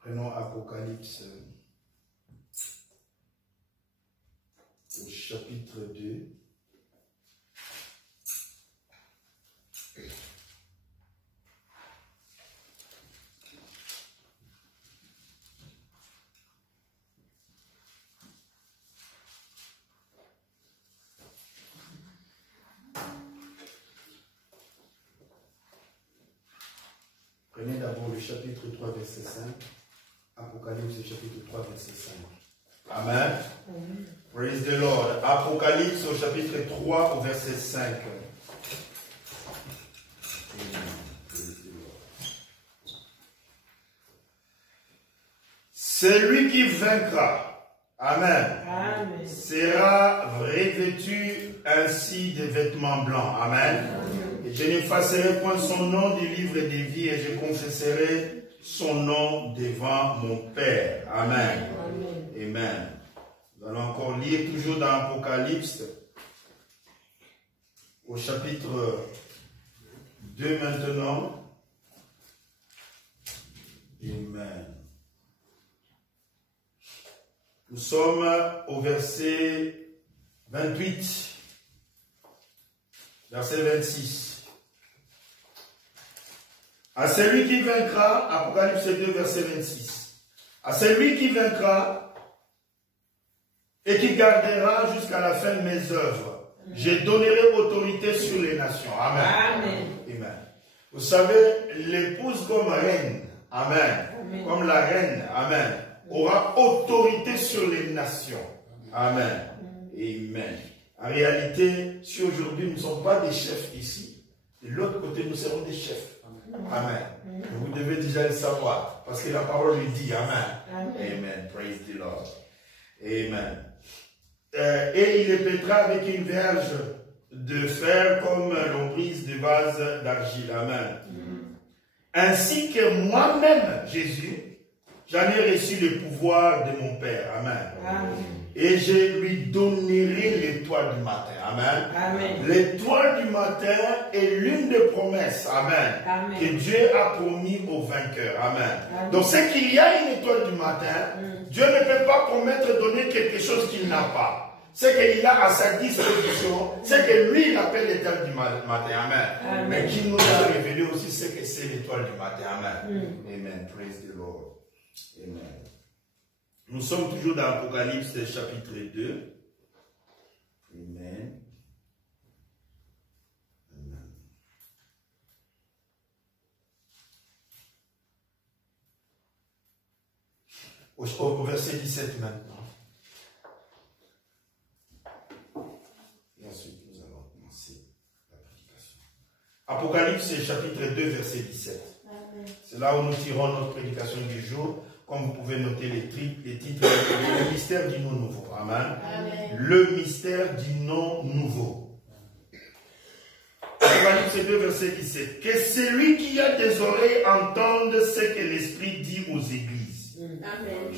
Prenons Apocalypse au chapitre 2. Prenez d'abord le chapitre 3, verset 5. Apocalypse, chapitre 3, verset 5. Amen. Amen. Praise the Lord. Apocalypse au chapitre 3, au verset 5. Celui qui vaincra, Amen, Amen, sera revêtu ainsi de vêtements blancs. Amen. Amen. Et je n'effacerai point son nom du livre des vies et je confesserai son nom devant mon Père. Amen. Amen. Amen. Nous allons encore lire toujours dans Apocalypse au chapitre 2 maintenant. Amen. Nous sommes au verset 28, verset 26. À celui qui vaincra, Apocalypse 2, verset 26. À celui qui vaincra et qui gardera jusqu'à la fin de mes œuvres, je donnerai autorité sur les nations. Amen. Amen. Amen. Vous savez, l'épouse comme reine, Amen, Amen, comme la reine, Amen, aura autorité sur les nations. Amen. Amen. En réalité, si aujourd'hui nous ne sommes pas des chefs ici, de l'autre côté nous serons des chefs. Amen. Vous devez déjà le savoir, parce que la parole lui dit Amen. Amen. Amen. Praise the Lord. Amen. Et il les pètera avec une verge de fer comme l'emprise de vase d'argile. Amen. Ainsi que moi-même, Jésus, j'en ai reçu le pouvoir de mon Père. Amen. Amen. Et je lui donnerai l'étoile du matin. Amen. Amen. L'étoile du matin est l'une des promesses, Amen, Amen, que Dieu a promis aux vainqueurs. Amen. Amen. Donc c'est qu'il y a une étoile du matin, Dieu ne peut pas promettre de donner quelque chose qu'il n'a pas. C'est qu'il a à sa disposition, c'est que lui il appelle l'étoile du matin. Amen. Amen. Mais qui nous a révélé aussi, c'est que c'est l'étoile du matin. Amen. Amen. Praise the Lord. Amen. Nous sommes toujours dans l'Apocalypse chapitre 2. Amen. Amen. Au verset 17 maintenant. Et ensuite nous allons commencer la prédication. Apocalypse chapitre 2 verset 17. C'est là où nous tirons notre prédication du jour. Comme vous pouvez noter les titres, le mystère du nom nouveau. Amen. Amen. Le mystère du nom nouveau. Apocalypse 2, verset 17. Que celui qui a des oreilles entende ce que l'Esprit dit aux églises. Amen.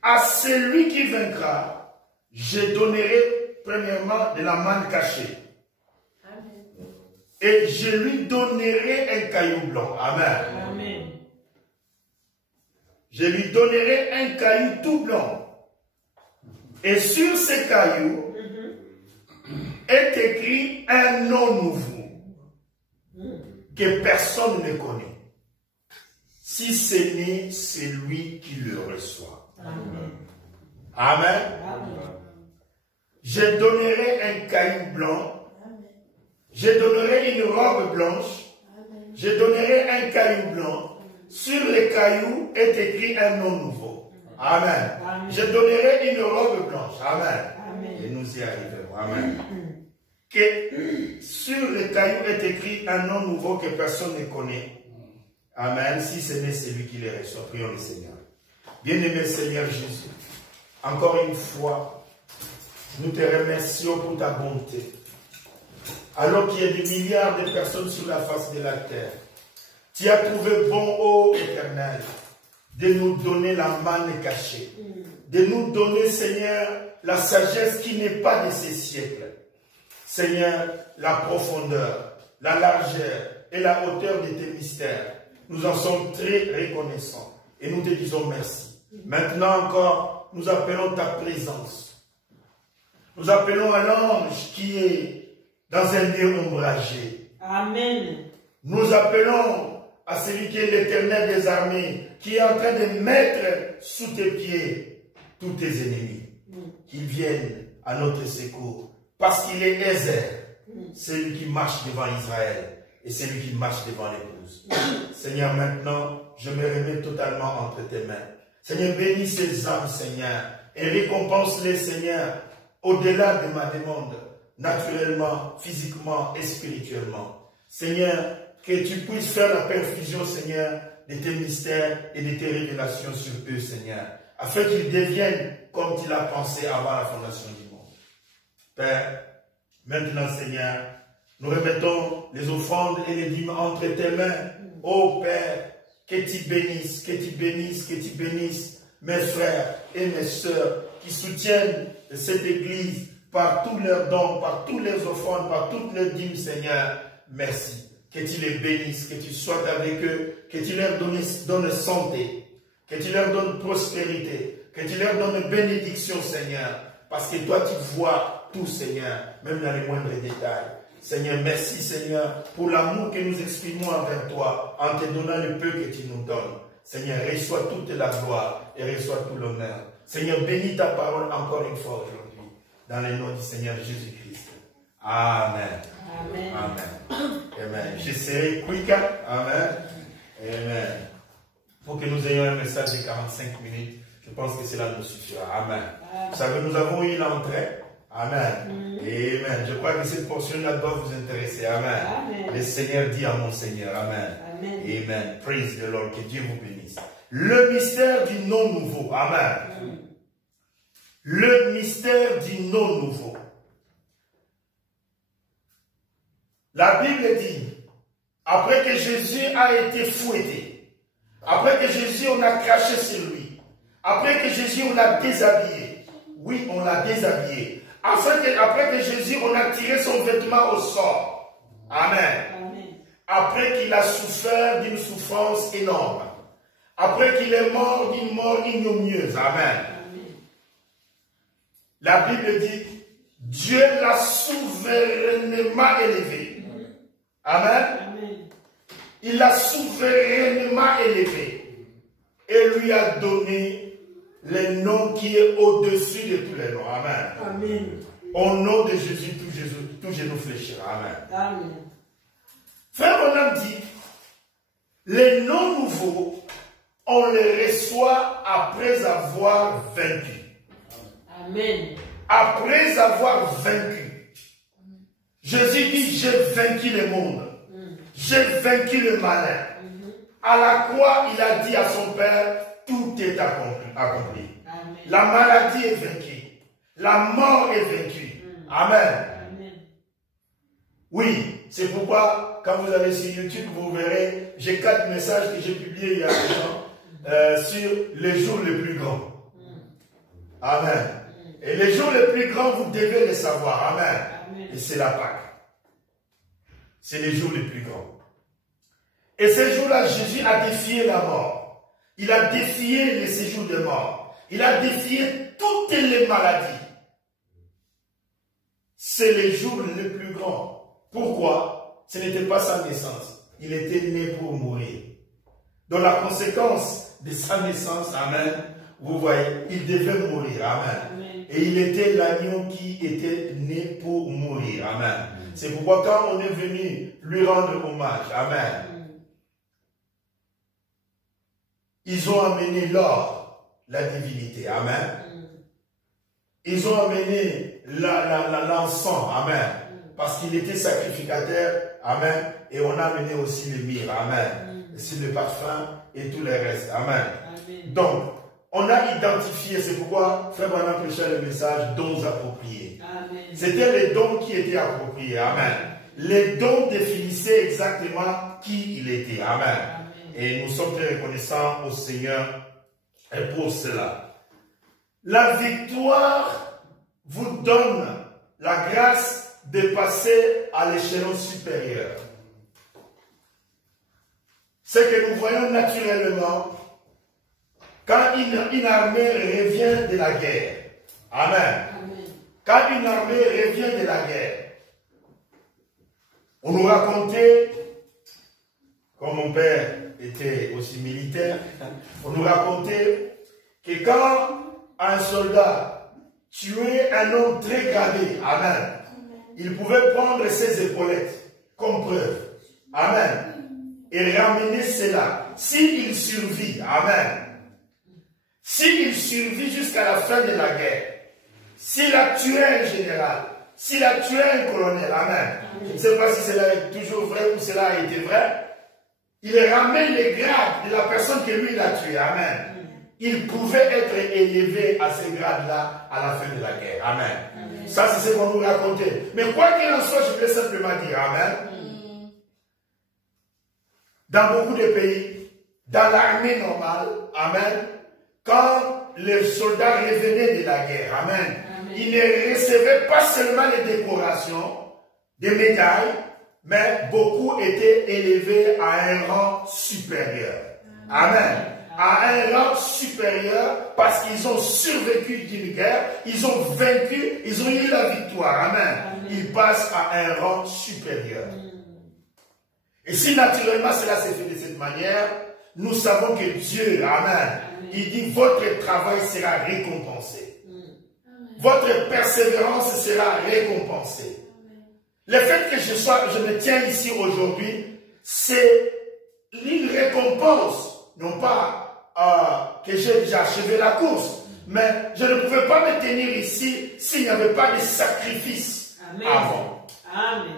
À celui qui vaincra, je donnerai premièrement de la manne cachée. Amen. Et je lui donnerai un caillou blanc. Amen. Amen. Je lui donnerai un caillou tout blanc. Et sur ce caillou est écrit un nom nouveau que personne ne connaît, si ce n'est celui qui le reçoit. Amen. Amen. Amen. Je donnerai un caillou blanc. Je donnerai une robe blanche. Je donnerai un caillou blanc. Sur les cailloux est écrit un nom nouveau. Amen. Amen. Je donnerai une robe blanche. Amen. Amen. Et nous y arriverons. Amen. Que sur les cailloux est écrit un nom nouveau que personne ne connaît. Amen. Si ce n'est celui qui les reçoit. Prions le Seigneur. Bien-aimé Seigneur Jésus, encore une fois, nous te remercions pour ta bonté. Alors qu'il y a des milliards de personnes sur la face de la terre, tu as trouvé bon, ô Éternel, de nous donner la manne cachée, de nous donner, Seigneur, la sagesse qui n'est pas de ces siècles. Seigneur, la profondeur, la largeur et la hauteur de tes mystères, nous en sommes très reconnaissants. et nous te disons merci. Maintenant encore, nous appelons ta présence. Nous appelons à l'ange qui est dans un lieu ombragé. Amen. Nous appelons à celui qui est l'Éternel des armées, qui est en train de mettre sous tes pieds tous tes ennemis. Qu'ils viennent à notre secours. Parce qu'il est Ézer, celui qui marche devant Israël et celui qui marche devant l'épouse. Seigneur, maintenant, je me remets totalement entre tes mains. Seigneur, bénis ces âmes, Seigneur, et récompense-les, Seigneur, au-delà de ma demande, naturellement, physiquement et spirituellement. Seigneur, que tu puisses faire la perfusion, Seigneur, de tes mystères et de tes révélations sur eux, Seigneur, afin qu'ils deviennent comme tu l'as pensé avant la fondation du monde. Père, maintenant, Seigneur, nous remettons les offrandes et les dîmes entre tes mains. Ô Père, que tu bénisses, que tu bénisses, que tu bénisses mes frères et mes sœurs qui soutiennent cette église par tous leurs dons, par tous les offrandes, par toutes leurs dîmes, Seigneur. Merci. Que tu les bénisses, que tu sois avec eux, que tu leur donnes santé, que tu leur donnes prospérité, que tu leur donnes bénédiction, Seigneur. Parce que toi, tu vois tout, Seigneur, même dans les moindres détails. Seigneur, merci, Seigneur, pour l'amour que nous exprimons envers toi, en te donnant le peu que tu nous donnes. Seigneur, reçois toute la gloire et reçois tout l'honneur. Seigneur, bénis ta parole encore une fois aujourd'hui, dans le nom du Seigneur Jésus-Christ. Amen. Amen. Amen. Amen. Je serai quick. Amen. Amen. Pour que nous ayons un message de 45 minutes, je pense que cela nous suffira. Amen. Vous savez, nous avons eu l'entrée. Amen. Amen. Je crois que cette portion-là doit vous intéresser. Amen. Amen. Le Seigneur dit à mon Seigneur. Amen. Amen. Amen. Praise the Lord. Que Dieu vous bénisse. Le mystère du nom nouveau. Amen. Le mystère du nom nouveau. La Bible dit, après que Jésus a été fouetté, après que Jésus on a craché sur lui, après que Jésus on l'a déshabillé, oui on l'a déshabillé, après que Jésus on a tiré son vêtement au sort, amen, Amen. après qu'il a souffert d'une souffrance énorme, après qu'il est mort d'une mort ignominieuse, amen, la Bible dit, Dieu l'a souverainement élevé. Amen. Amen. Il l'a souverainement élevé et lui a donné le nom qui est au-dessus de tous les noms. Amen. Amen. Au nom de Jésus, tout genou fléchira. Amen. Amen. Frère Bonhomme dit, les noms nouveaux, on les reçoit après avoir vaincu. Amen. Après avoir vaincu. Jésus dit, j'ai vaincu le monde. J'ai vaincu le malin. À la croix, il a dit à son Père, tout est accompli. Amen. La maladie est vaincue. La mort est vaincue. Amen. Amen. Oui, c'est pourquoi, quand vous allez sur YouTube, vous verrez, j'ai 4 messages que j'ai publiés il y a longtemps sur les jours les plus grands. Amen. Et les jours les plus grands, vous devez les savoir. Amen. Amen. Et c'est la Pâque. C'est les jours les plus grands. Et ces jours-là, Jésus a défié la mort. Il a défié les séjours de mort. Il a défié toutes les maladies. C'est les jours les plus grands. Pourquoi? Ce n'était pas sa naissance. Il était né pour mourir. Donc la conséquence de sa naissance, amen, vous voyez, il devait mourir. Amen. Amen. Et il était l'agneau qui était né pour mourir. Amen. C'est pourquoi quand on est venu lui rendre hommage, amen, ils ont amené l'or, la divinité. Amen. Ils ont amené l'encens. Amen. Parce qu'il était sacrificateur. Amen. Et on a amené aussi le myrrhe. Amen. C'est le parfum et tout le reste. Amen. Amen. Donc, on a identifié, c'est pourquoi Frère Branham prêchait le message dons appropriés. C'était les dons qui étaient appropriés. Amen. Les dons définissaient exactement qui il était. Amen. Amen. Et nous sommes très reconnaissants au Seigneur pour cela. La victoire vous donne la grâce de passer à l'échelon supérieur. Ce que nous voyons naturellement, quand une armée revient de la guerre. Amen. Quand une armée revient de la guerre, on nous racontait, comme mon père était aussi militaire, on nous racontait que quand un soldat tuait un homme très gradé, amen, il pouvait prendre ses épaulettes comme preuve, amen, et ramener cela. S'il survit, amen, s'il survit jusqu'à la fin de la guerre, s'il a tué un général, s'il a tué un colonel, amen, je ne sais pas si cela est toujours vrai ou cela a été vrai, il ramène les grades de la personne que lui il a tué, amen. Il pouvait être élevé à ces grades-là à la fin de la guerre, amen. Ça c'est ce qu'on nous racontait. Mais quoi qu'il en soit, je peux simplement dire, amen. Dans beaucoup de pays, dans l'armée normale, amen, quand les soldats revenaient de la guerre, amen, ils ne recevaient pas seulement les décorations, des médailles, mais beaucoup étaient élevés à un rang supérieur. Amen. À un rang supérieur parce qu'ils ont survécu d'une guerre, ils ont vaincu, ils ont eu la victoire. Amen. Ils passent à un rang supérieur. Et si naturellement cela s'est fait de cette manière, nous savons que Dieu, amen, il dit votre travail sera récompensé. Votre persévérance sera récompensée. Le fait que je me tiens ici aujourd'hui, c'est une récompense, non pas que j'ai déjà achevé la course, mais je ne pouvais pas me tenir ici s'il n'y avait pas de sacrifice avant. Amen.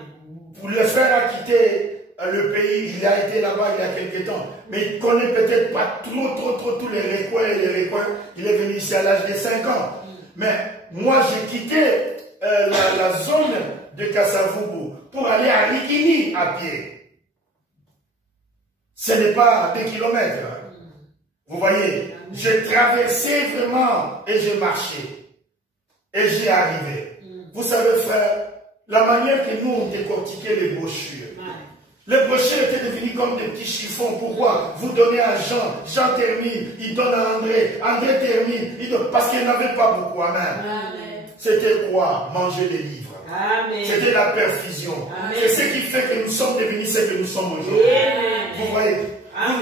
Pour le frère a quitté le pays, il a été là-bas il y a quelque temps, mais il ne connaît peut-être pas trop tous les recoins et les recoins. Il est venu ici à l'âge de 5 ans. Mais moi, j'ai quitté la zone de Kassavubu pour aller à Rikini à pied. Ce n'est pas 2 kilomètres. Vous voyez, j'ai traversé vraiment et j'ai marché. Et j'y arrivé. Vous savez, frère, la manière que nous on décortiquait les brochures. Les brochures étaient devenues comme des petits chiffons. Pourquoi? Vous donnez à Jean, Jean termine, il donne à André, André termine, il donne, parce qu'il n'avait pas beaucoup. Amen. C'était quoi? Manger les livres. C'était la perfusion. C'est ce qui fait que nous sommes devenus ce que nous sommes aujourd'hui. Vous voyez,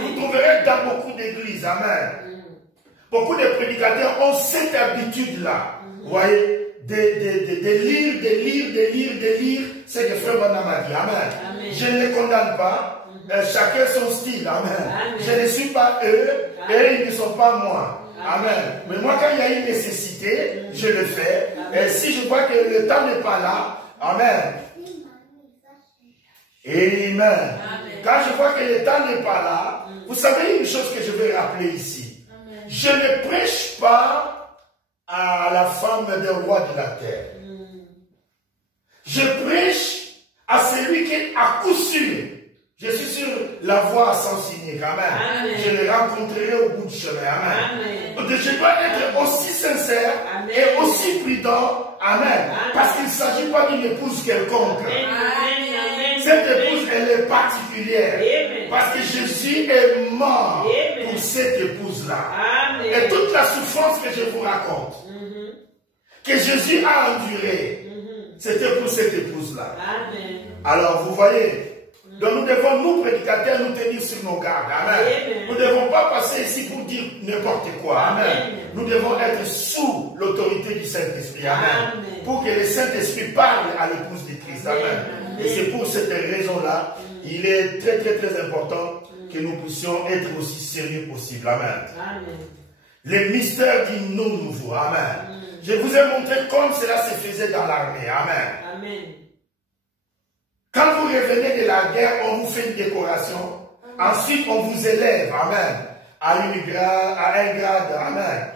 vous trouverez dans beaucoup d'églises, amen. Beaucoup de prédicateurs ont cette habitude-là. Vous voyez, de lire ce que Frère Branham a dit. Amen. Je ne les condamne pas. Chacun son style. Amen. Je ne suis pas eux et ils ne sont pas moi. Amen. Mais moi, quand il y a une nécessité, je le fais. Et si je vois que le temps n'est pas là, amen. Amen. Quand je vois que le temps n'est pas là, vous savez une chose que je vais rappeler ici. Je ne prêche pas à la femme des rois de la terre. Je prêche à celui qui, à coup sûr, je suis sur la voie à sens unique. Amen. Je le rencontrerai au bout du chemin. Amen. Je dois être aussi sincère et aussi prudent. Amen. Parce qu'il ne s'agit pas d'une épouse quelconque. Cette épouse, elle est particulière. Parce que Jésus est mort pour cette épouse-là. Et toute la souffrance que je vous raconte, que Jésus a endurée, c'était pour cette épouse-là. Alors, vous voyez, donc nous devons, nous prédicateurs, nous tenir sur nos gardes. Amen. Nous ne devons pas passer ici pour dire n'importe quoi. Amen. Nous devons être sous l'autorité du Saint-Esprit. Amen. Pour que le Saint-Esprit parle à l'épouse de Christ. Amen. Et c'est pour cette raison-là, il est très important que nous puissions être aussi sérieux possible. Amen. Les mystères du nom nouveau. Amen. Je vous ai montré comme cela se faisait dans l'armée. Amen. Quand vous revenez de la guerre, on vous fait une décoration. Ensuite, on vous élève, amen, à un grade, amen,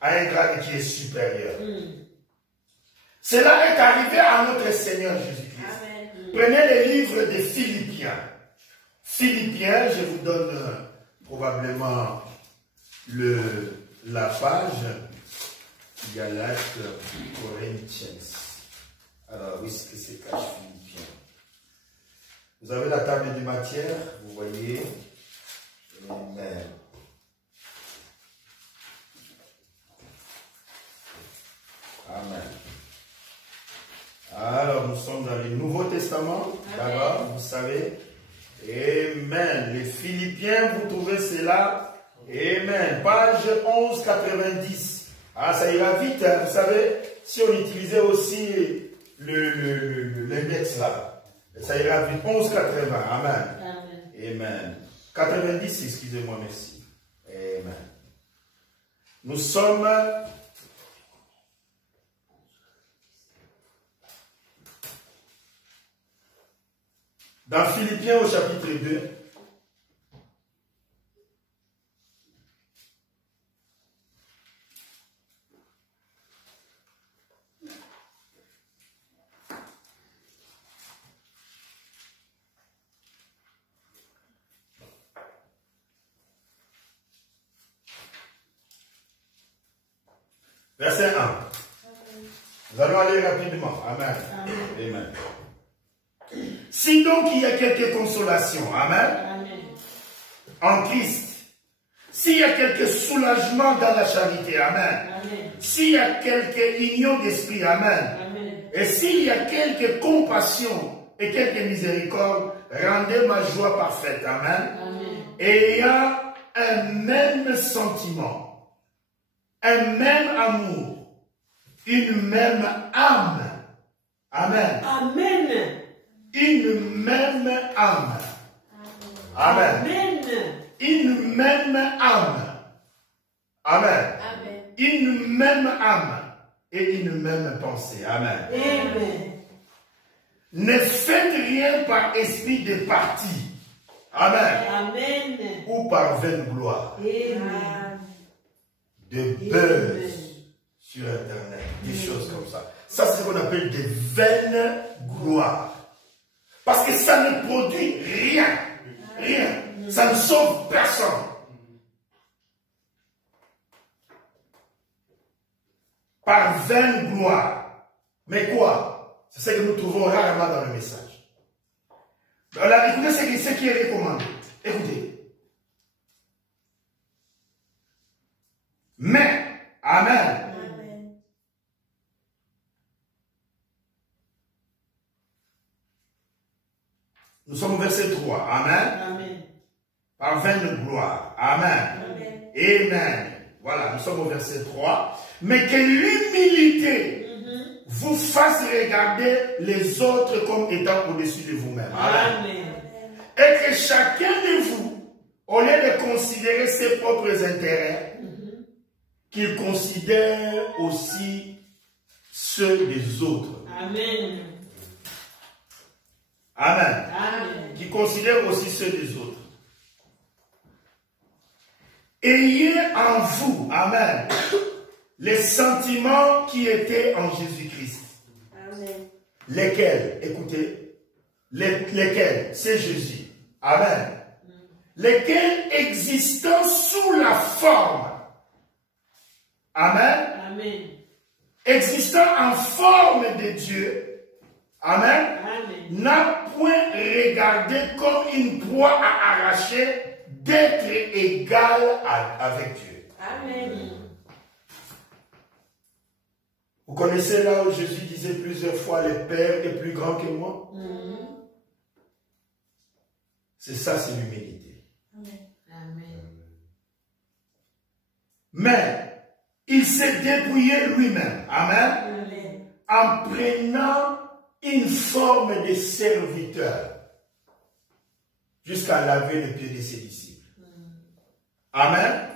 à un grade qui est supérieur. Cela est arrivé à notre Seigneur Jésus-Christ. Prenez les livres de Philippiens. Philippiens, je vous donne probablement la page. Galates Corinthiens. Alors, où est-ce que c'est cache Philippiens? Vous avez la table de matière, vous voyez. Amen. Alors, nous sommes dans le Nouveau Testament, d'abord, vous savez. Amen. Les Philippiens, vous trouvez cela. Amen. Page 1190. Ah, ça ira vite, hein, vous savez. Si on utilisait aussi l'index là, ça ira vite. 1180. Amen. Amen. 90, excusez-moi, merci. Amen. Nous sommes dans Philippiens au chapitre 2. Verset 1. Nous allons aller rapidement. Amen. Amen. Si donc il y a quelque consolation, amen, en Christ, s'il y a quelque soulagement dans la charité, amen, s'il y a quelque union d'esprit, amen, et s'il y a quelque compassion et quelque miséricorde, rendez ma joie parfaite, amen, ayant un même sentiment, un même amour, une même âme, amen, une même âme. Amen. Une même âme. Amen. Une même âme et une même pensée. Amen. Ne faites rien par esprit de parti. Amen. Ou par vaine gloire. De buzz sur Internet. Des choses comme ça. Ça, c'est ce qu'on appelle des vaines gloires. Parce que ça ne produit rien. Rien. Ça ne sauve personne. Par vaine gloire. Mais quoi? C'est ce que nous trouvons rarement dans le message. Alors, écoutez ce qui est recommandé. Écoutez. Mais, amen. Nous sommes au verset 3. Amen. Par vaine gloire. Amen. Amen. Voilà, nous sommes au verset 3. Mais que l'humilité vous fasse regarder les autres comme étant au-dessus de vous-même. Amen. Et que chacun de vous, au lieu de considérer ses propres intérêts, qu'il considère aussi ceux des autres. Amen. Amen. Qui considère aussi ceux des autres. Ayez en vous, amen, les sentiments qui étaient en Jésus-Christ. Lesquels, écoutez, lesquels, c'est Jésus. Amen. Lesquels existant sous la forme. Amen. Existant en forme de Dieu. Amen. N'a point regardé comme une proie à arracher d'être égal avec Dieu. Amen. Vous connaissez là où Jésus disait plusieurs fois, le Père est plus grand que moi? C'est ça, c'est l'humilité. Mais il s'est dépouillé lui-même. Amen. En prenant une forme de serviteur jusqu'à laver les pieds de ses disciples. Amen.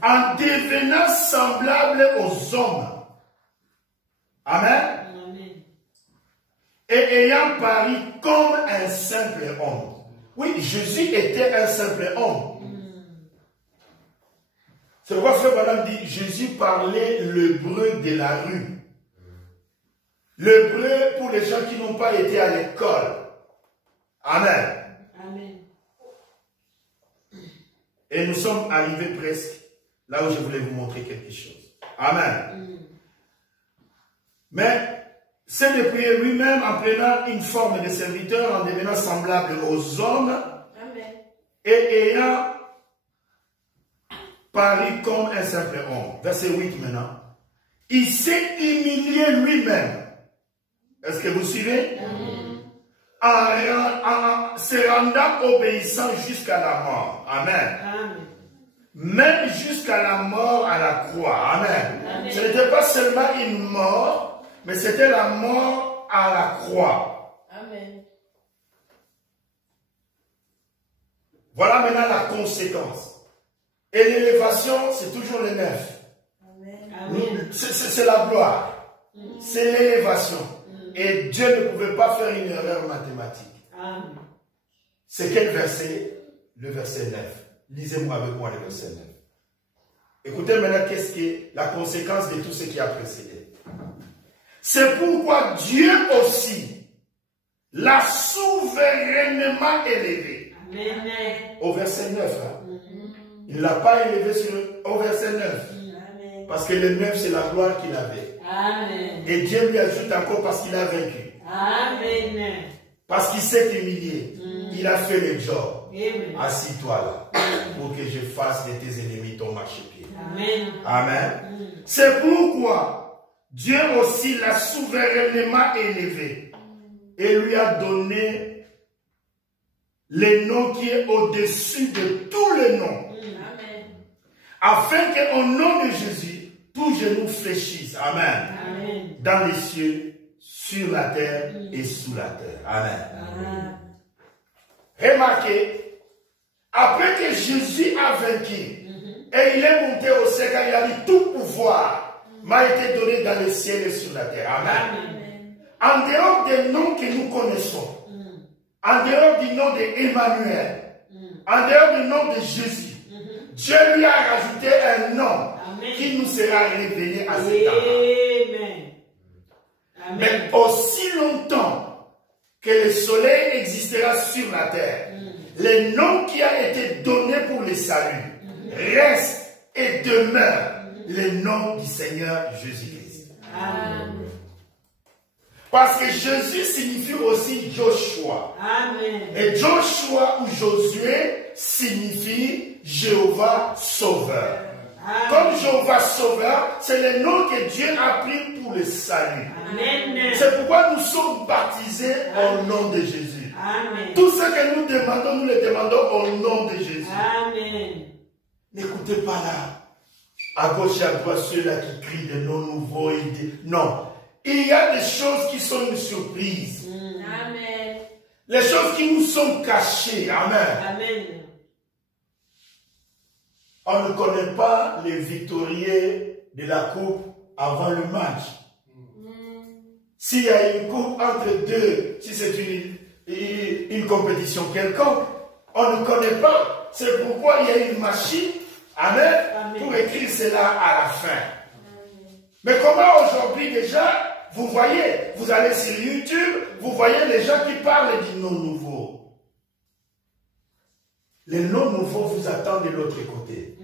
En devenant semblable aux hommes. Amen. Et ayant paru comme un simple homme. Oui, Jésus était un simple homme. C'est pourquoi Frère Branham dit, Jésus parlait l'hébreu de la rue. L'hébreu pour les gens qui n'ont pas été à l'école. Amen. Et nous sommes arrivés presque là où je voulais vous montrer quelque chose. Amen. Mais c'est depuis lui-même en prenant une forme de serviteur, en devenant semblable aux hommes. Et ayant paru comme un simple homme. Verset 8 maintenant. Il s'est humilié lui-même. Est-ce que vous suivez? Se rendant obéissant jusqu'à la mort. Amen. Même jusqu'à la mort à la croix. Amen. Ce n'était pas seulement une mort, mais c'était la mort à la croix. Amen. Voilà maintenant la conséquence. Et l'élévation, c'est toujours le 9. C'est la gloire. C'est l'élévation. Et Dieu ne pouvait pas faire une erreur mathématique. C'est quel verset? Le verset 9. Lisez-moi avec moi le verset 9. Écoutez maintenant qu'est-ce qui est la conséquence de tout ce qui a précédé. C'est pourquoi Dieu aussi l'a souverainement élevé. Amen. Au verset 9. Hein? Il ne l'a pas élevé au verset 9. Amen. Parce que le 9, c'est la gloire qu'il avait. Amen. Et Dieu lui ajoute encore parce qu'il a vaincu. Amen. Parce qu'il s'est humilié. Il a fait le job. Amen. Assis-toi là. Pour que je fasse de tes ennemis ton marchepied. Amen. Amen. C'est pourquoi Dieu aussi l'a souverainement élevé. Et lui a donné le nom qui est au-dessus de tous les noms. Afin qu'au nom de Jésus, tout genou fléchisse. Amen. Amen. Dans les cieux, sur la terre et sous la terre. Amen. Amen. Remarquez, après que Jésus a vaincu, et il est monté au ciel, car il a dit tout pouvoir m'a été donné dans le ciel et sur la terre. Amen. En dehors des noms que nous connaissons, en dehors du nom d'Emmanuel, en dehors du nom de Jésus, Dieu lui a rajouté un nom qui nous sera révélé à cet temps. Mais aussi longtemps que le soleil existera sur la terre, le nom qui a été donné pour le salut reste et demeure le nom du Seigneur Jésus-Christ. Parce que Jésus signifie aussi Joshua. Amen. Et Joshua ou Josué signifie Jéhovah Sauveur. Amen. Comme Jéhovah Sauveur, c'est le nom que Dieu a pris pour le salut. Amen. C'est pourquoi nous sommes baptisés au nom de Jésus. Amen. Tout ce que nous demandons, nous le demandons au nom de Jésus. Amen. N'écoutez pas là, à gauche et à droite, ceux-là qui crient des noms nouveaux. Non. Il y a des choses qui sont une surprise. Amen. Les choses qui nous sont cachées. Amen. Amen. On ne connaît pas les victorieux de la coupe avant le match. S'il y a une coupe entre deux, si c'est une compétition quelconque, on ne connaît pas. C'est pourquoi il y a une machine, amen, pour écrire cela à la fin. Mais comment aujourd'hui déjà, vous voyez, vous allez sur YouTube, vous voyez les gens qui parlent du nom nouveau. Les noms nouveaux vous attendent de l'autre côté.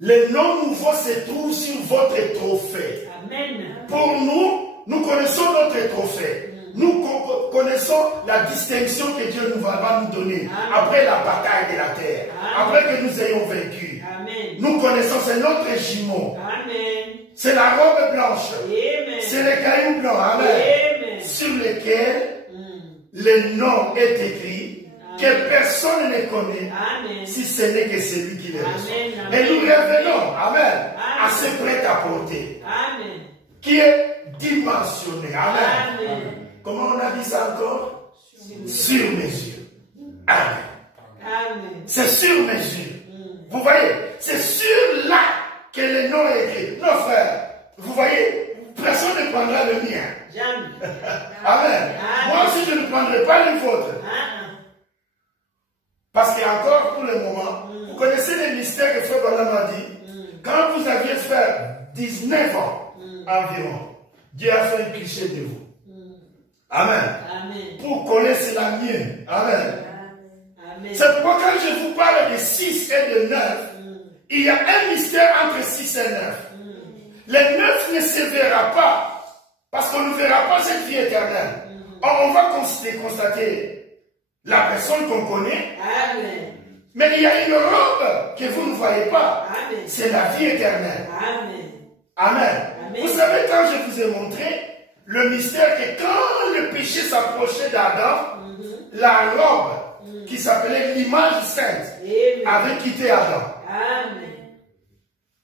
Les noms nouveaux se trouvent sur votre trophée. Amen. Pour nous, nous connaissons notre trophée. Nous connaissons la distinction que Dieu nous va nous donner. Amen. Après la bataille de la terre. Amen. Après que nous ayons vaincu. Amen. Nous connaissons, c'est notre jumeau. Amen. C'est la robe blanche. Amen. C'est les cailloux blancs. Amen. Amen. Sur lesquels le nom est écrit. Que personne ne connaît. Amen. Si ce n'est que celui qui les reçoit. Amen. Et nous revenons. Amen. Amen. À ce prêt à porter. Amen. Qui est dimensionné. Amen. Amen. Comment on a dit ça encore? Sur mesure. Amen. Amen. C'est sur mesure. Vous voyez, c'est sur là que le nom est écrit. Non, frère, vous voyez, personne ne prendra le mien. Jamais. Amen. Moi aussi, je ne prendrai pas le vôtre. Parce qu'encore pour le moment, vous connaissez les mystères que Frère Branham a dit. Quand vous aviez fait 19 ans environ, Dieu a fait un cliché de vous. Amen. Amen. Pour connaître la mienne. Amen. Amen. C'est pourquoi quand je vous parle de 6 et de 9, il y a un mystère entre 6 et 9. Le 9 ne se verra pas, parce qu'on ne verra pas cette vie éternelle. On va constater la personne qu'on connaît, Amen. mais il y a une robe que vous ne voyez pas. Amen. C'est la vie éternelle. Amen. Amen. Amen. Vous savez, quand je vous ai montré le mystère que quand le péché s'approchait d'Adam, la robe qui s'appelait l'image sainte avait quitté Adam. Amen.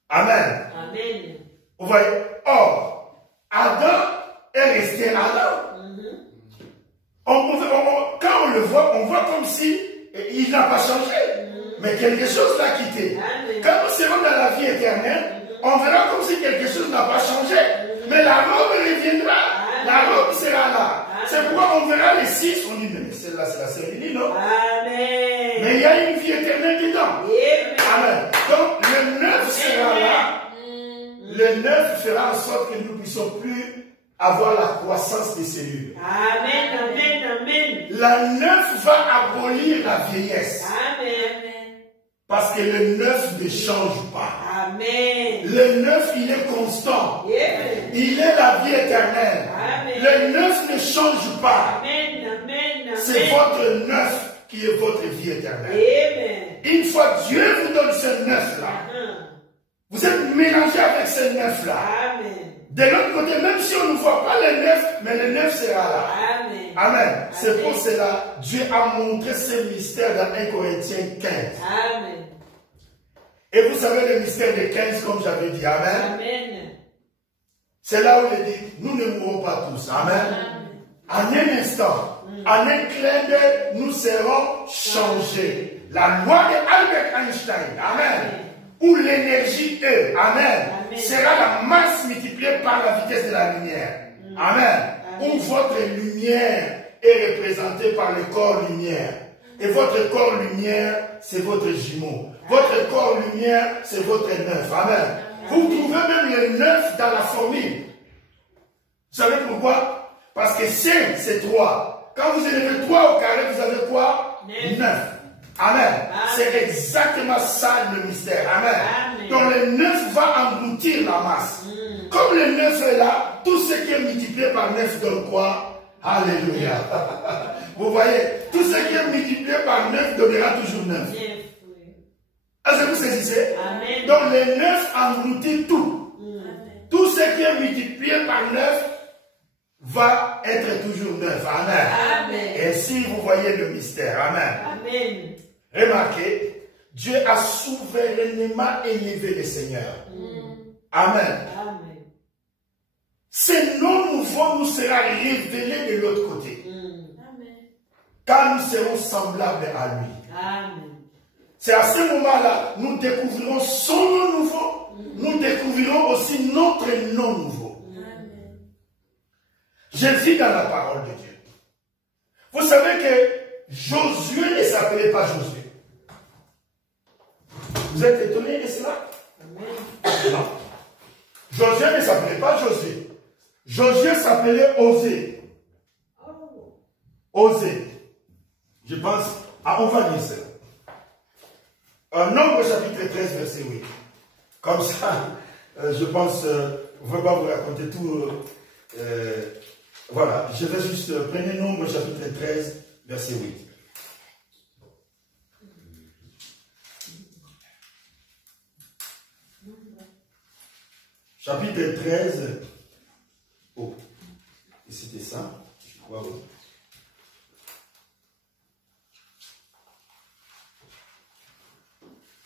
Amen. Amen. Vous voyez? Or, Adam est resté Adam. Quand on le voit, on voit comme si il n'a pas changé. Mais quelque chose l'a quitté. Amen. Quand nous serons dans la vie éternelle, on verra comme si quelque chose n'a pas changé. Mais la robe reviendra. La robe sera là. C'est pourquoi on verra les 6. On dit, mais celle-là, c'est la cérémonie, non? Amen. Mais il y a une vie éternelle dedans. Amen. Donc, le 9 sera là. Le 9 fera en sorte que nous ne puissions plus avoir la croissance des cellules. Amen. Amen. Amen. La 9 va abolir la vieillesse. Amen. Parce que le 9 ne change pas. Amen. Le 9, il est constant. Amen. Il est la vie éternelle. Amen. Le 9 ne change pas. Amen. Amen. C'est votre 9 qui est votre vie éternelle. Amen. Une fois Dieu vous donne ce 9-là, vous êtes mélangé avec ce 9-là. Amen. De l'autre côté, même si on ne voit pas le 9, mais le 9 sera là. Amen. Amen. C'est pour cela Dieu a montré ce mystère dans 1 Corinthiens 15. Amen. Et vous savez le mystère de 15, comme j'avais dit. Amen. Amen. C'est là où il dit, nous ne mourrons pas tous. Amen. En un instant, en un clin d'œil, nous serons changés. La loi d'Albert Einstein. Amen. Où l'énergie E, amen, sera la masse multipliée par la vitesse de la lumière. Amen. Où votre lumière est représentée par le corps lumière. Et votre corps lumière, c'est votre jumeau. Votre corps lumière, c'est votre 9. Amen. Vous trouvez même le 9 dans la formule. Vous savez pourquoi? Parce que 5, c'est 3. Quand vous élevez 3 au carré, vous avez quoi? 9. Amen. C'est exactement ça le mystère. Amen. Donc le 9 va engloutir la masse. Comme le 9 est là, tout ce qui est multiplié par 9 donne quoi? Alléluia. Vous voyez, tout ce qui est multiplié par 9 donnera toujours 9. Est-ce que vous saisissez? Amen. Donc le 9 engloutit tout. Tout ce qui est multiplié par 9 va être toujours 9. Amen. Amen. Et si vous voyez le mystère, amen. Amen. Remarquez, Dieu a souverainement élevé le Seigneur. Amen. Amen. Ce nom nouveau nous sera révélé de l'autre côté. Amen. Quand nous serons semblables à lui. Amen. C'est à ce moment-là, nous découvrirons son nom nouveau. Nous découvrirons aussi notre nom nouveau. Amen. Je vis dans la parole de Dieu. Vous savez que Josué ne s'appelait pas Josué. Vous êtes étonné de cela? Non. Josué ne s'appelait pas Josué. Josué s'appelait Osée. Osée. Je pense. Ah, on va lire cela. Nombre chapitre 13, verset 8. Comme ça, je pense, je ne vais pas vous raconter tout. Voilà, je vais juste prendre Nombre chapitre 13, verset 8. Chapitre 13. Oh, et c'était ça, je crois.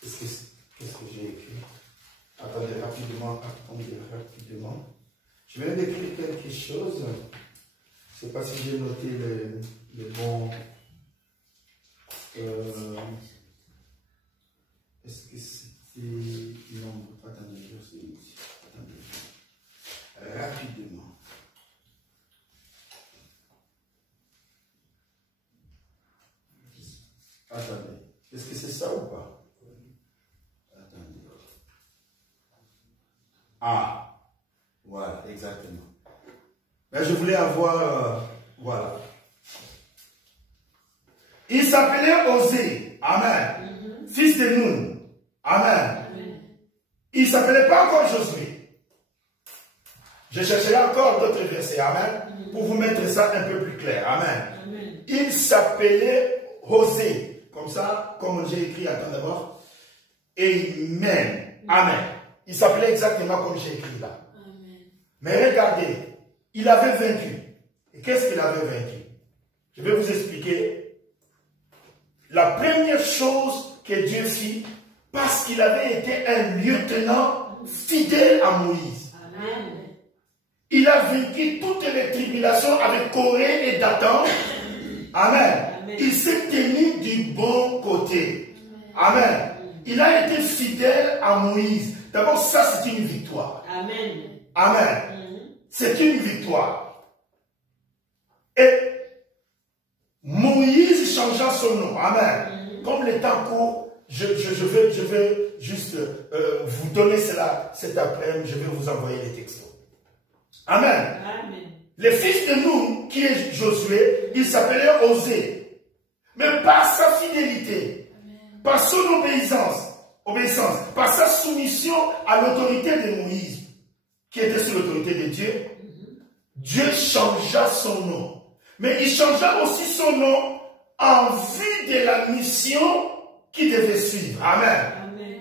Qu'est-ce que j'ai écrit? Attendez rapidement. Je vais écrire quelque chose. Je ne sais pas si j'ai noté le bon. Est-ce que c'était. Non, attendez, je sais. Attendez. Rapidement. Attendez. Est-ce que c'est ça ou pas? Attendez. Ah. Voilà, exactement. Mais je voulais avoir. Voilà. Il s'appelait Osée. Amen. Fils de Nun. Amen. Il ne s'appelait pas encore Josué. Je chercherai encore d'autres versets. Amen. Pour vous mettre ça un peu plus clair. Amen. Il s'appelait Osée. Comme ça, comme j'ai écrit, attends d'abord. Amen. Amen. Il s'appelait exactement comme j'ai écrit là. Amen. Mais regardez, il avait vaincu. Et qu'est-ce qu'il avait vaincu? Je vais vous expliquer. La première chose que Dieu fit, parce qu'il avait été un lieutenant fidèle à Moïse. Amen. Il a vaincu toutes les tribulations avec Corée et Dathan. Amen. Amen. Il s'est tenu du bon côté. Amen. Il a été fidèle à Moïse. D'abord, ça c'est une victoire. Amen. Amen. C'est une victoire. Et Moïse changea son nom. Amen. Comme le temps court, je vais juste vous donner cela cet après-midi. Je vais vous envoyer les textos. Amen. Amen. Le fils de Nun, qui est Josué, il s'appelait Osée. Mais par sa fidélité, par son obéissance, par sa soumission à l'autorité de Moïse, qui était sous l'autorité de Dieu, Dieu changea son nom. Mais il changea aussi son nom en vue de la mission qu'il devait suivre. Amen. Amen.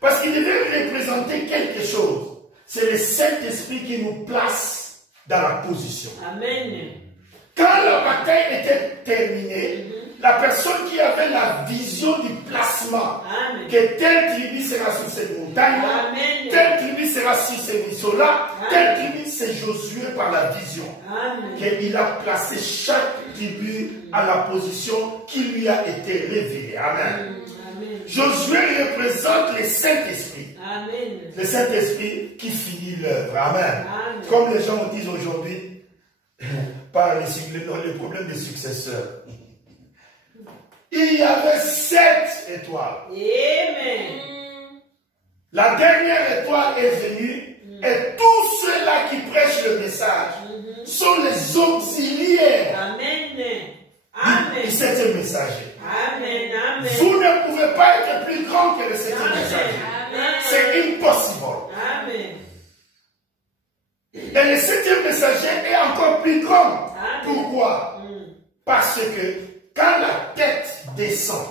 Parce qu'il devait représenter quelque chose. C'est le Saint-Esprit qui nous place dans la position. Amen. Quand la bataille était terminée, la personne qui avait la vision du placement, Amen. que telle tribu sera sur cette montagne, Amen. telle tribu sera sur ces ruisseaux-là, Amen. telle tribu, c'est Josué par la vision. Amen. Qu'il a placé chaque tribu à la position qui lui a été révélée. Amen. Amen. Josué représente le Saint-Esprit. Amen. Le Saint-Esprit qui finit l'œuvre. Amen. Amen. Comme les gens disent aujourd'hui, par les problèmes des successeurs. Il y avait 7 étoiles. Amen. La dernière étoile est venue et tous ceux-là qui prêchent le message sont les auxiliaires Amen. du Amen. 7e messager. Amen. Amen. Vous ne pouvez pas être plus grand que le 7e Amen. messager. Amen. C'est impossible. Amen. Et le 7e messager est encore plus grand. Amen. Pourquoi? Parce que quand la tête descend,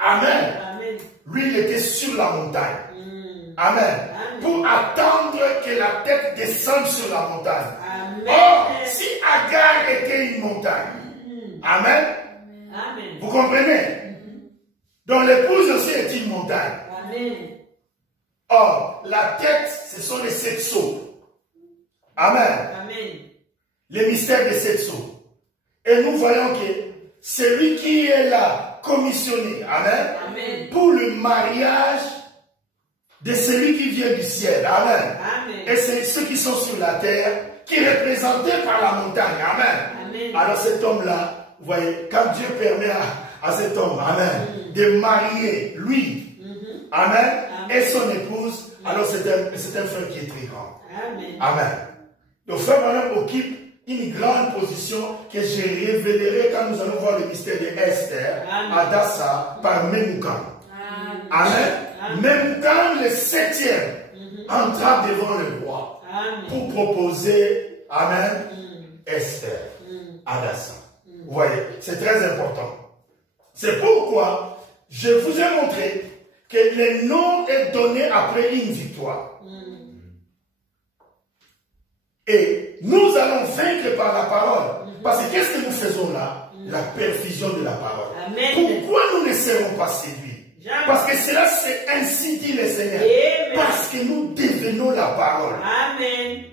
Amen, Amen. lui il était sur la montagne. Amen. Amen. Pour attendre que la tête descende sur la montagne. Amen. Or, si Agar était une montagne, Amen, Amen. vous comprenez? Donc l'épouse aussi est une montagne. Amen. Or, la tête, ce sont les 7 sceaux. Amen. Amen. Les mystères des 7 sceaux. Et nous voyons que celui qui est là, commissionné, Amen, Amen. pour le mariage de celui qui vient du ciel. Amen. Amen. Et c'est ceux qui sont sur la terre, qui est représenté par la montagne. Amen. Amen. Alors cet homme-là, vous voyez, quand Dieu permet à cet homme, Amen, de marier lui, Amen, et son épouse, alors c'est un frère qui est très grand. Amen. Amen. Le frère Branham occupe une grande position que je révélerai quand nous allons voir le mystère d'Esther, Amen. Adassa, par Memucan. Amen. Amen. Amen. Memucan, le 7e, entra devant le roi Amen. pour proposer, Amen, Esther, Adassa. Vous voyez, c'est très important. C'est pourquoi je vous ai montré que le nom est donné après une victoire. Et nous allons vaincre par la parole. Parce que qu'est-ce que nous faisons là? La perfusion de la parole. Amen. Pourquoi nous ne serons pas séduits? Jamais. Parce que cela, c'est ainsi dit le Seigneur. Amen. Parce que nous devenons la parole. Amen.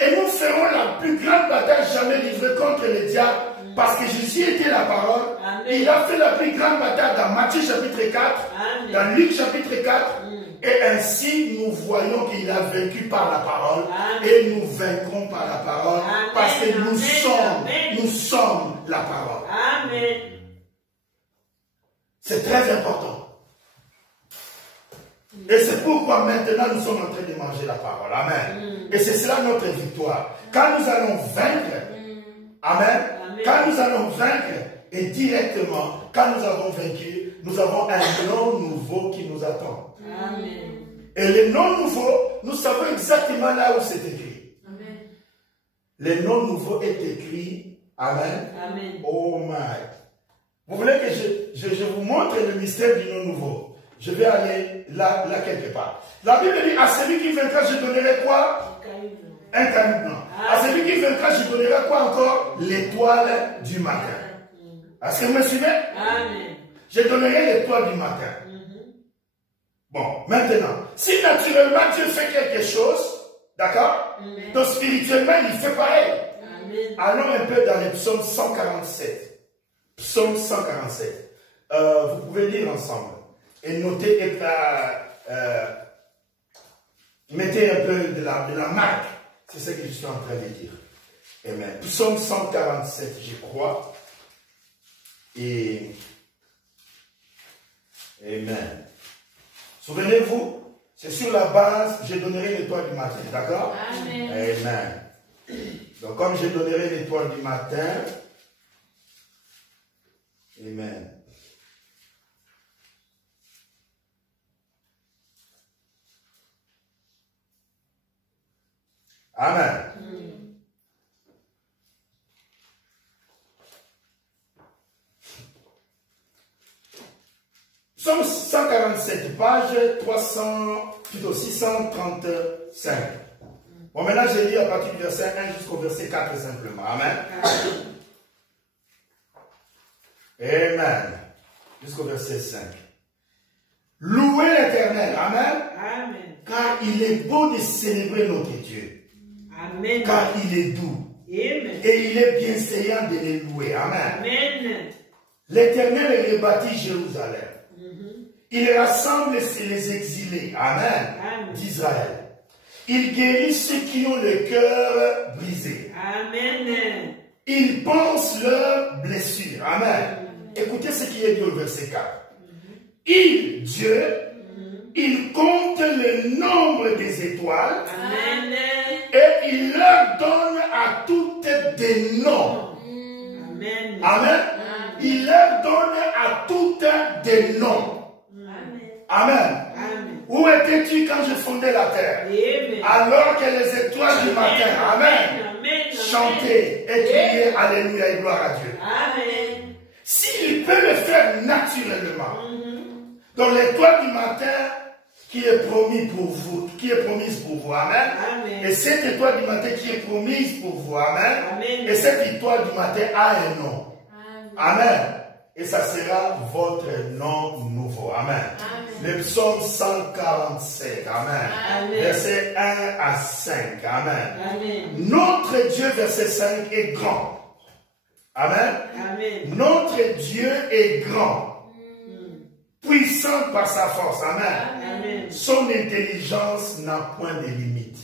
Et nous ferons la plus grande bataille jamais livrée contre le diable. Parce que Jésus était la parole. Amen. Il a fait la plus grande bataille dans Matthieu chapitre 4, Amen. dans Luc chapitre 4. Et ainsi, nous voyons qu'il a vaincu par la parole. Amen. Et nous vaincrons par la parole. Amen. Parce que Amen. nous sommes la parole. Amen. C'est très important. Et c'est pourquoi maintenant nous sommes en train de manger la parole. Amen. Et c'est cela notre victoire. Quand nous allons vaincre, Amen. Amen. Quand nous allons vaincre, et directement, quand nous avons vaincu, nous avons un nom nouveau qui nous attend. Amen. Et le nom nouveau, nous savons exactement là où c'est écrit. Amen. Le nom nouveau est écrit. Amen. Amen. Oh my. Vous voulez que je vous montre le mystère du nom nouveau? Je vais aller là quelque part. La Bible dit, à celui qui vaincra, je donnerai quoi? Un caillou blanc. À celui qui vaincra, je donnerai quoi encore? L'étoile du matin. Est-ce que vous me suivez? Amen. Je donnerai l'étoile du matin. Bon, maintenant, si naturellement Dieu fait quelque chose, d'accord? Donc spirituellement, il fait pareil. Amen. Allons un peu dans les psaumes 147. Psaume 147. Vous pouvez lire ensemble. Et notez, mettez un peu de la marque. C'est ce que je suis en train de dire. Amen. Psaume 147, je crois. Et Amen. Souvenez-vous, c'est sur la base, je donnerai l'étoile du matin, d'accord? Amen. Amen. Donc comme je donnerai l'étoile du matin, Amen. Amen. Psaume 147, page 635. Bon, maintenant, je lis à partir du verset 1 jusqu'au verset 4 simplement. Amen. Amen. Jusqu'au verset 5. Louez l'Éternel. Amen. Amen. Car il est beau de célébrer notre Dieu. Amen. Car il est doux. Amen. Et il est bienséant de les louer. Amen. Amen. L'Éternel rebâtit Jérusalem. Il rassemble les exilés. Amen. Amen. D'Israël. Il guérit ceux qui ont le cœur brisé. Amen. Il pense leurs blessures. Amen. Écoutez ce qui est dit au verset 4. Il, Dieu, il compte le nombre des étoiles. Amen. Et il leur donne à toutes des noms. Amen. Amen. Il leur donne à toutes des noms. Amen. Amen. Où étais-tu quand je fondais la terre? Amen. Alors que les étoiles du matin, Amen, Amen. chantaient et criaient Alléluia et gloire à Dieu. Amen. S'il peut le faire naturellement, donc l'étoile du matin qui est promise pour vous, Amen. Amen. Et cette étoile du matin qui est promise pour vous, Amen. Amen. Et cette étoile du matin a un nom. Amen. Et ça sera votre nom nouveau. Amen. Le psaume 147. Amen. Amen. Verset 1 à 5. Amen. Amen. Notre Dieu, verset 5, est grand. Amen. Amen. Notre Dieu est grand. Puissant par sa force. Amen. Amen. Son intelligence n'a point de limite.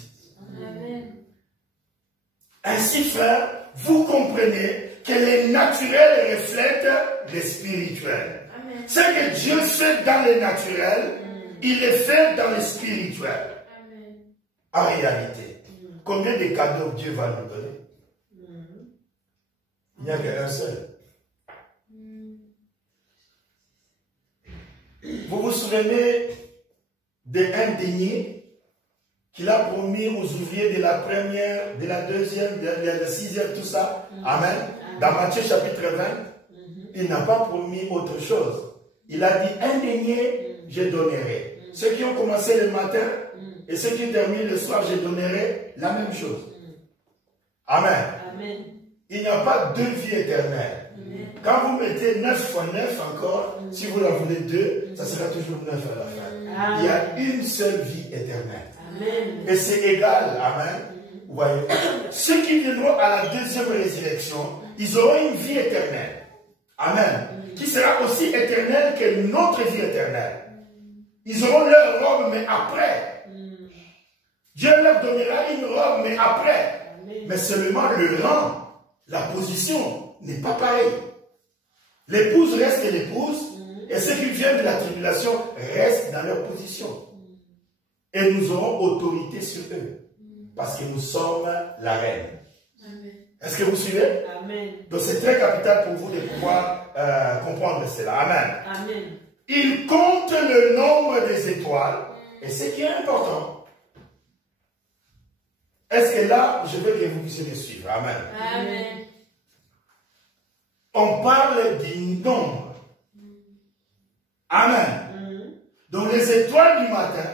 Ainsi, frère, vous comprenez que les naturels reflètent les spirituels. Ce que Dieu fait dans les naturels, il le fait dans les spirituels. En réalité, combien de cadeaux Dieu va nous donner? Il n'y a qu'un seul. Vous vous souvenez d'un denier qu'il a promis aux ouvriers de la première, de la deuxième, de la sixième, tout ça? Amen. Dans Matthieu chapitre 20, il n'a pas promis autre chose. Il a dit, un denier, je donnerai. Ceux qui ont commencé le matin et ceux qui terminent le soir, je donnerai la même chose. Amen. Amen. Il n'y a pas deux vies éternelles. Quand vous mettez 9 fois 9 encore, si vous en voulez 2, ça sera toujours 9 à la fin. Il y a une seule vie éternelle. Amen. Et c'est égal. Amen. Vous voyez. Ceux qui viendront à la deuxième résurrection, ils auront une vie éternelle. Amen. Qui sera aussi éternelle que notre vie éternelle. Ils auront leur robe, mais après. Dieu leur donnera une robe, mais après. Mais seulement le rang, la position n'est pas pareil. L'épouse reste l'épouse, et ceux qui viennent de la tribulation restent dans leur position. Et nous aurons autorité sur eux, parce que nous sommes la reine. Est-ce que vous suivez? Amen. Donc c'est très capital pour vous de pouvoir comprendre cela. Amen. Amen. Il compte le nombre des étoiles, et ce qui est important. Est-ce que là, je veux que vous puissiez me suivre? Amen. Amen. On parle du nombre. Amen. Donc les étoiles du matin,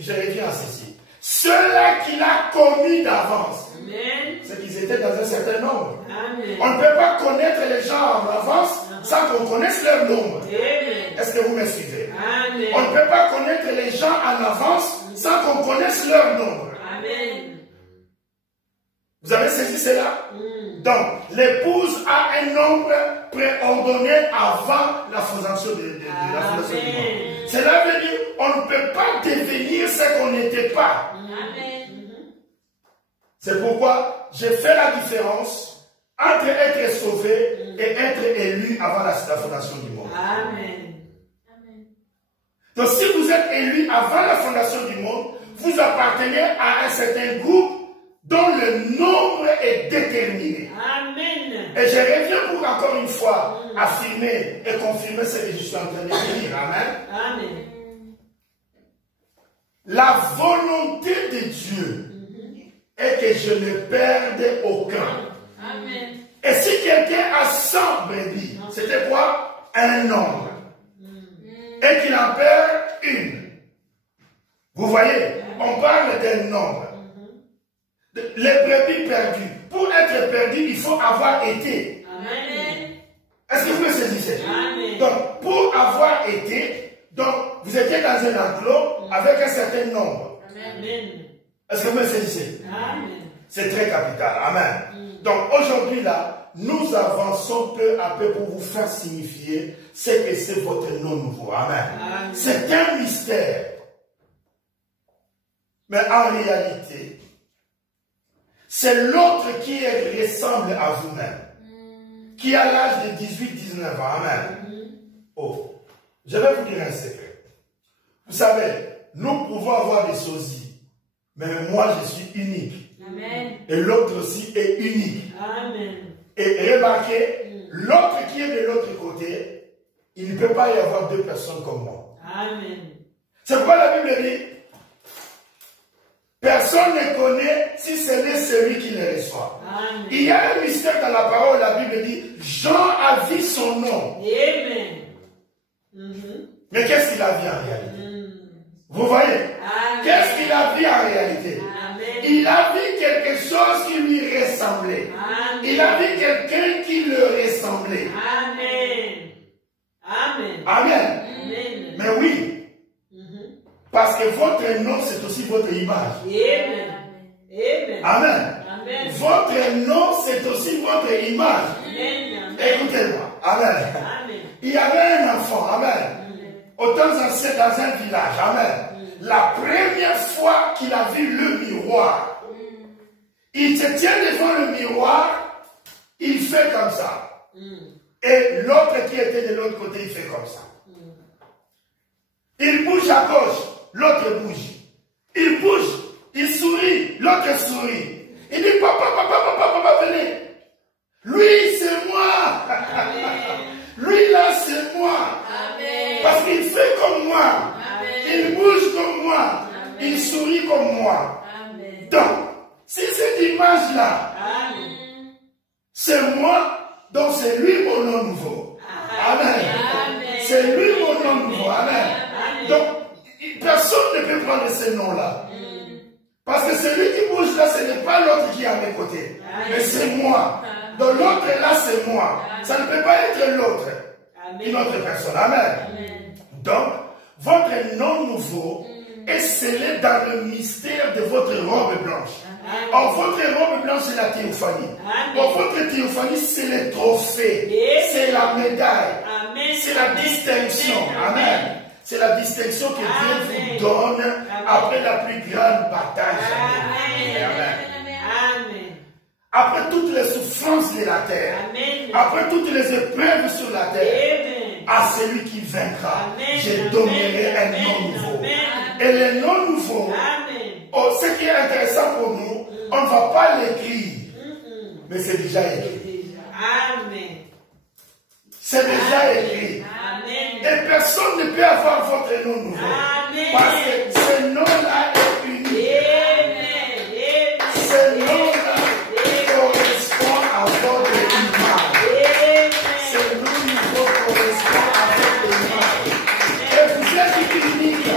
je reviens à ceci. Ceux-là qu'il a commis d'avance. Amen. C'est qu'ils étaient dans un certain nombre. Amen. On ne peut pas connaître les gens en avance sans qu'on connaisse leur nombre. Amen. Est-ce que vous me suivez? Amen. On ne peut pas connaître les gens en avance sans qu'on connaisse leur nombre. Amen. Vous avez saisi cela? Donc, l'épouse a un nombre préordonné avant la fondation la fondation du monde. Cela veut dire on ne peut pas devenir ce qu'on n'était pas. Amen. C'est pourquoi j'ai fait la différence entre être sauvé et être élu avant la fondation du monde. Amen. Donc si vous êtes élu avant la fondation du monde, vous appartenez à un certain groupe dont le nombre est déterminé. Amen. Et je reviens pour encore une fois affirmer et confirmer ce que je suis en train de dire. Amen. Amen. La volonté de Dieu est que je ne perde aucun. Amen. Et si quelqu'un a 100 brebis, c'était quoi? Un nombre. Et qu'il en perd une. Vous voyez, on parle d'un nombre. Les brebis perdues. Pour être perdu, il faut avoir été. Amen. Est-ce que vous me saisissez? Amen. Donc, pour avoir été, donc, vous étiez dans un enclos avec un certain nombre. Amen. Est-ce que vous me saisissez? Amen. C'est très capital. Amen. Donc, aujourd'hui, là, nous avançons peu à peu pour vous faire signifier ce que c'est votre nom nouveau. Amen. C'est un mystère. Mais en réalité, c'est l'autre qui ressemble à vous-même. Qui a l'âge de 18-19 ans. Amen. Oh, je vais vous dire un secret. Vous savez, nous pouvons avoir des sosies, mais moi je suis unique. Amen. Et l'autre aussi est unique. Amen. Et remarquez, l'autre qui est de l'autre côté, il ne peut pas y avoir deux personnes comme moi. Amen. C'est pourquoi la Bible dit, personne ne connaît si ce n'est celui qui le reçoit. Amen. Il y a un mystère dans la parole, la Bible dit, Jean a vu son nom. Amen. Mais qu'est-ce qu'il a vu en réalité? Vous voyez? Qu'est-ce qu'il a vu en réalité? Amen. Il a vu quelque chose qui lui ressemblait. Amen. Il a vu quelqu'un qui le ressemblait. Amen. Amen. Amen. Amen. Mais oui, parce que votre nom, c'est aussi votre image. Amen. Amen. Amen. Amen. Votre nom, c'est aussi votre image. Amen. Écoutez-moi. Amen. Amen. Il y avait un enfant. Amen. Au temps ancien, dans un village. Amen. La première fois qu'il a vu le miroir, il se tient devant le miroir, il fait comme ça. Et l'autre qui était de l'autre côté, il fait comme ça. Il bouge à gauche, l'autre bouge. Il bouge, il sourit, l'autre sourit. Il dit, papa, papa, papa, papa, venez. Lui, c'est moi. Lui, là, c'est moi. Amen. Parce qu'il fait comme moi. Amen. Il bouge comme moi. Amen. Il sourit comme moi. Amen. Donc, si cette image-là, Amen. c'est moi, donc c'est lui mon nom nouveau. Amen. Amen. C'est lui mon nom nouveau. Amen. Amen. Donc, personne ne peut prendre ce nom-là. Parce que celui qui bouge là, ce n'est pas l'autre qui est à mes côtés. Mais c'est moi. Donc l'autre là, c'est moi. Ça ne peut pas être l'autre. Une autre personne. Amen. Donc, votre nom nouveau est scellé dans le mystère de votre robe blanche. Or, votre robe blanche, c'est la théophanie. Or, votre théophanie, c'est le trophée. C'est la médaille. C'est la distinction. Amen. C'est la distinction que Dieu vous donne après la plus grande bataille. Amen. Amen. Après toutes les souffrances de la terre, Amen. après toutes les épreuves sur la terre, Amen. à celui qui vaincra, Amen. je donnerai un nom nouveau. Amen. Et le nom nouveau, Amen. oh, ce qui est intéressant pour nous, on ne va pas l'écrire, mais c'est déjà écrit. Amen. C'est déjà écrit. Amen. Et personne ne peut avoir votre nom nouveau. Amen. Parce que ce nom-là est unique. Amen. Ce nom-là correspond à votre image. Ce nom nouveau correspond à votre image. Et vous êtes unique.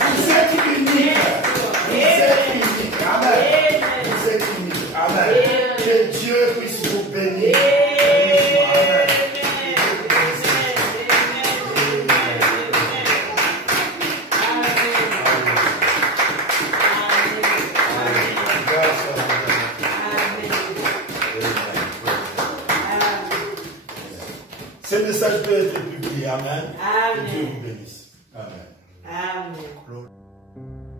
Vous êtes unique. Amen. Amen. Que Dieu vous bénisse. Amen. Amen.